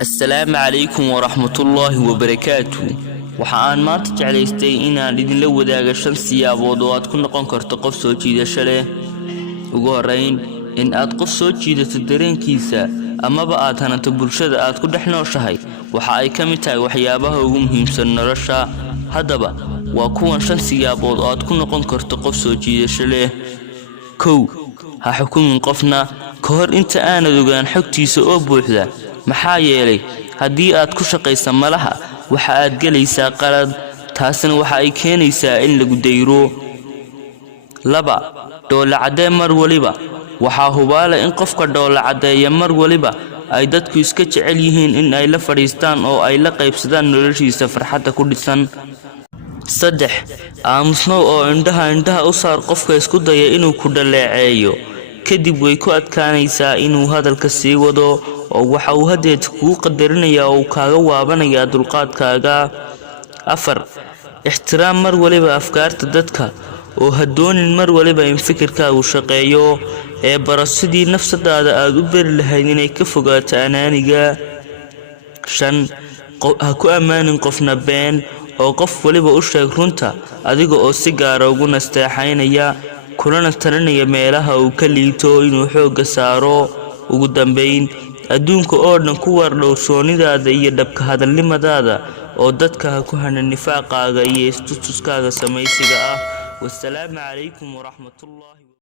السلام عليكم ورحمة الله وبركاته. waxaan maanta jeclaystay inaan idin la wadaago shan siyaabood oo aad ku noqon karto qof soo jiidasho leh. ugu horeyn, in aad qof soo jiidato dareenkiisa amaba aad hanato bulshada aad ku dhex nooshahay waxa ay ka mid tahay waxyaabaha ugu muhiimsan nolosha. haddaba waa kuwan shan siyaabood oo aad ku noqon karto qof soo jiidasho leh. kow, ha xukumin qofna ka hor inta aanad ogaan xogtiisa oo buuxda, maxaa yeelay haddii aad ku shaqayso malaha waxa aad gelaysaa qalad, taasina waxa ay keenaysaa in lagu dayro. laba, dhoola cadee mar waliba. waxaa hubaala in qofka dhoola cadeeya mar waliba ay dadku iska jecel yihiin in ay la fadhiistaan oo ay la qaybsadaan noloshiisa farxadda ku dhisan. saddex, aamusnow oo indhaha u saar qofka isku daya inuu ku dhaleeceeyo, kadib way ku adkaanaysaa inuu hadalka sii wado oo waxa uu hadeed kuu qadarinayaa oo kaaga waabanayaa dulqaadkaaga. afar, ixtiraam mar waliba afkaarta dadka oo ha doonin mar waliba in fikirkaagu shaqeeyo ee baro sidii nafsadaada aad u bari lahayd inay ka fogaato anaaniga. shan, ha ku ammaanin qofna been oo qof waliba u sheeg runta adiga oo si gaara ugu nasteexaynaya kulana talinaya meelaha uu ka liito inuu xoogga saaro. ugu dambayn, adduunka oo dhan ku war dhowrsoonidaada iyo dhabka hadalnimadaada oo dadka ha ku hana nifaaqaaga iyo istutuskaaga samaysiga ah. wassalaamu calaykum waraxmatullaahi